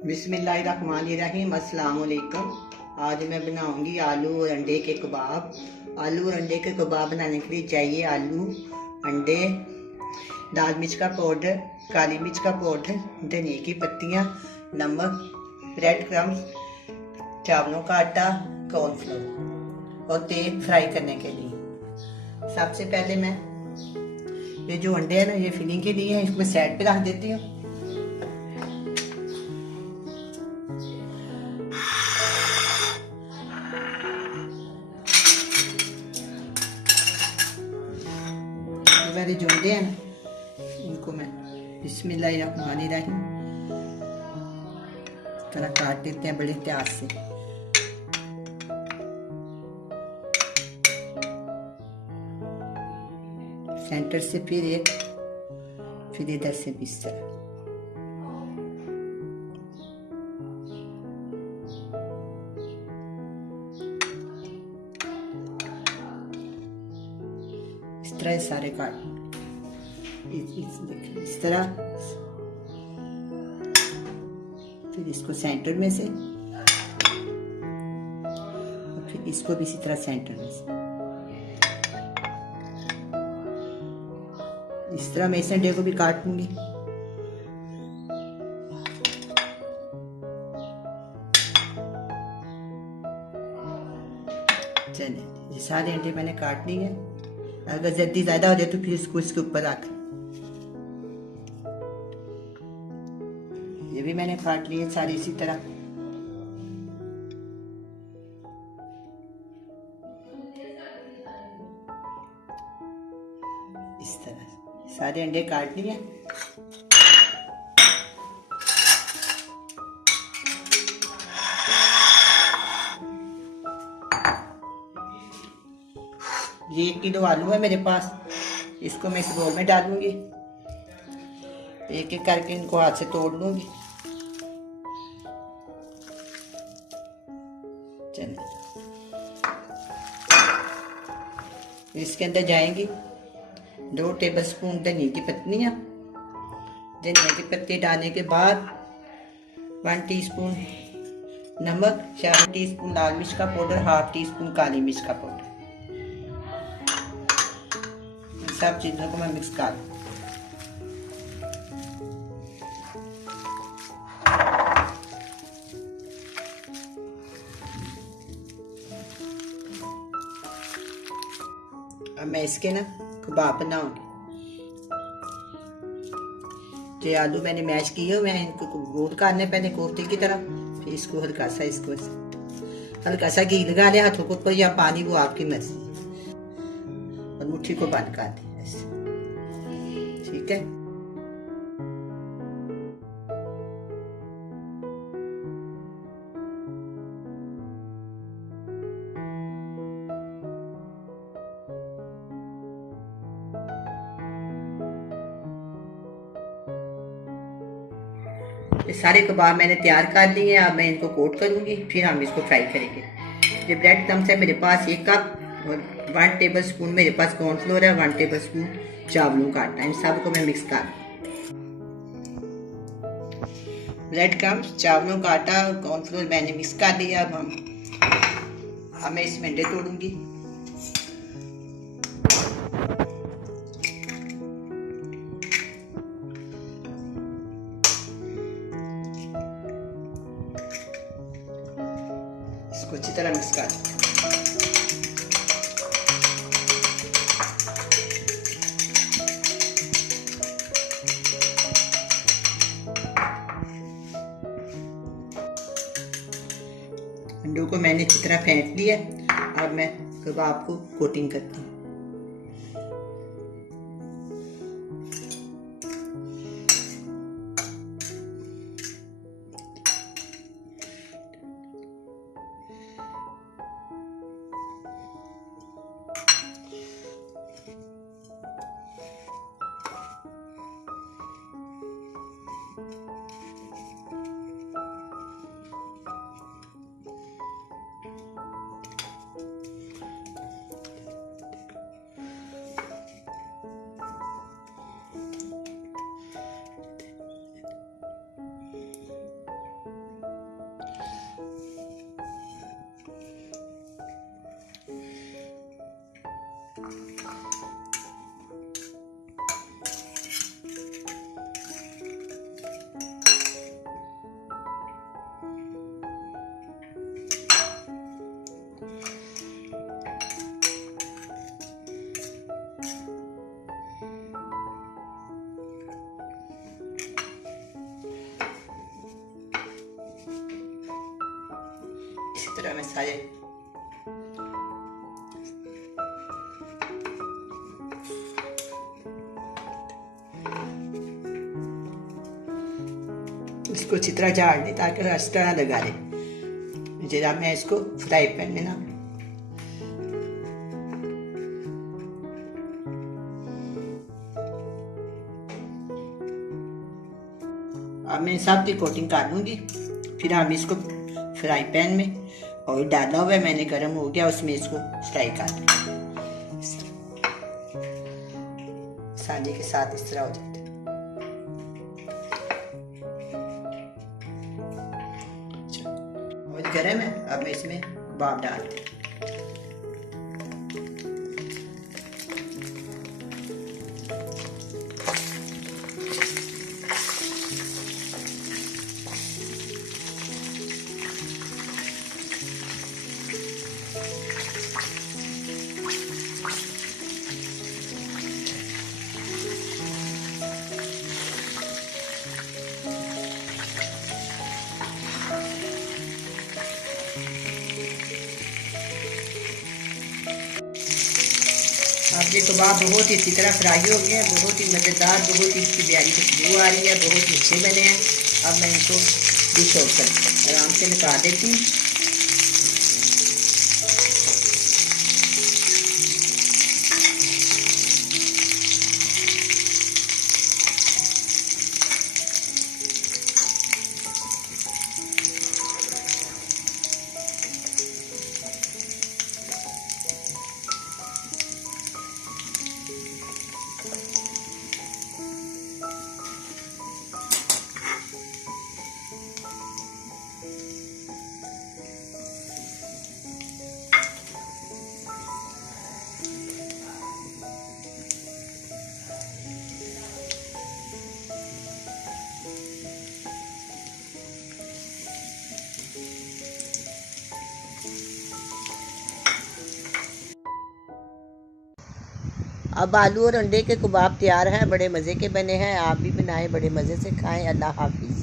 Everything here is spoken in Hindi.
बिस्मिल्लाहिर्रहमानिर्रहीम। अस्सलाम वालेकुम। आज मैं बनाऊंगी आलू और अंडे के कबाब। आलू और अंडे के कबाब बनाने के लिए चाहिए आलू, अंडे, लाल मिर्च का पाउडर, काली मिर्च का पाउडर, धनिया की पत्तियाँ, नमक, ब्रेड क्रम्स, चावलों का आटा, कॉर्नफ्लोर और तेल फ्राई करने के लिए। सबसे पहले मैं ये जो अंडे हैं ना, ये फिलिंग के लिए है, इसको साइड पे रख देती हूँ। मेरे जो अंडे हैं ना, इनको मैं बिस्मिल्लाहिर्रहमानिर्रहीम तरह काट देते हैं बड़े प्यार से। सेंटर से फिर एक, फिर इधर से भी इस तरह। इस तरह सारे काट, इस तरह। फिर इसको सेंटर में से, और फिर इसको भी इसी तरह सेंटर में से। इस तरह मैं इस अंडे को भी काटूंगी। चलिए, ये सारे अंडे मैंने काट लिए। अगर जल्दी ज्यादा हो जाए तो फिर इसको इसके ऊपर रख। ये भी मैंने काट लिए सारे इसी तरह। इस तरह सारे अंडे काट लिए। ये 1 किलो आलू है मेरे पास, इसको मैं इस बोल में डालूंगी। एक एक करके इनको हाथ से तोड़ लूंगी। चलिए, इसके अंदर जाएंगी 2 टेबलस्पून धनिया की पत्तियाँ। धनिया की पत्ती डालने के बाद 1 टीस्पून नमक, 4 टीस्पून लाल मिर्च का पाउडर, 1/2 टीस्पून काली मिर्च का पाउडर। सब चीजों को मैं मिक्स कर दूं। अब मैं इसके ना कबाब बनाऊंगी। जो आलू मैंने मैश किए, मैं इनको गोल करने पहले कोफ्ते की तरह। फिर इसको हल्का सा घी लगा लिया हाथों को, या पानी, वो आपकी मर्जी। और मुट्ठी को बंद कर दी ऐसे। ठीक है। ये सारे कबाब मैंने तैयार कर लिए हैं। अब मैं इनको कोट करूंगी, फिर हम इसको फ्राई करेंगे। ये ब्रेड क्रम्स है मेरे पास 1 कप, और 1 टेबल स्पून मेरे पास कॉर्नफ्लोर है, 1 टेबल स्पून चावलों का आटा। इन सबको मैं मिक्स कर, ब्रेड क्रम्स, चावलों का आटा, कॉर्नफ्लोर मैंने मिक्स कर दिया। अब मैं इसमें अंडे तोड़ूंगी। इसको अच्छी तरह मिक्स कर। अंडों को मैंने अच्छी तरह फेंट लिया। अब मैं कबाब को कोटिंग करती हूँ। सारे। इसको अच्छी तरह झाड़ दे ताकि रास्ता ना लगा ले। जरा मैं इसको फ्राई पैन में ना, अब मैं सब की कोटिंग कर लूंगी। फिर हम इसको फ्राई पैन में ऑयल डाला हुआ है मैंने, गर्म हो गया, उसमें इसको फ्राई कर लें। मसाले के साथ इस तरह हो जाता है। ऑयल गर्म है, अब मैं इसमें कबाब डाल दूँ। आपके कबाब बहुत ही अच्छी तरह फ्राई हो गए हैं, बहुत ही मज़ेदार, बहुत ही इसकी प्यारी खुशबू आ रही है, बहुत ही अच्छे बने हैं। अब मैं इनको डिश आउट कर आराम से निकाल देती हूँ। अब आलू और अंडे के कबाब तैयार हैं, बड़े मज़े के बने हैं। आप भी बनाएं, बड़े मज़े से खाएं। अल्लाह हाफिज़।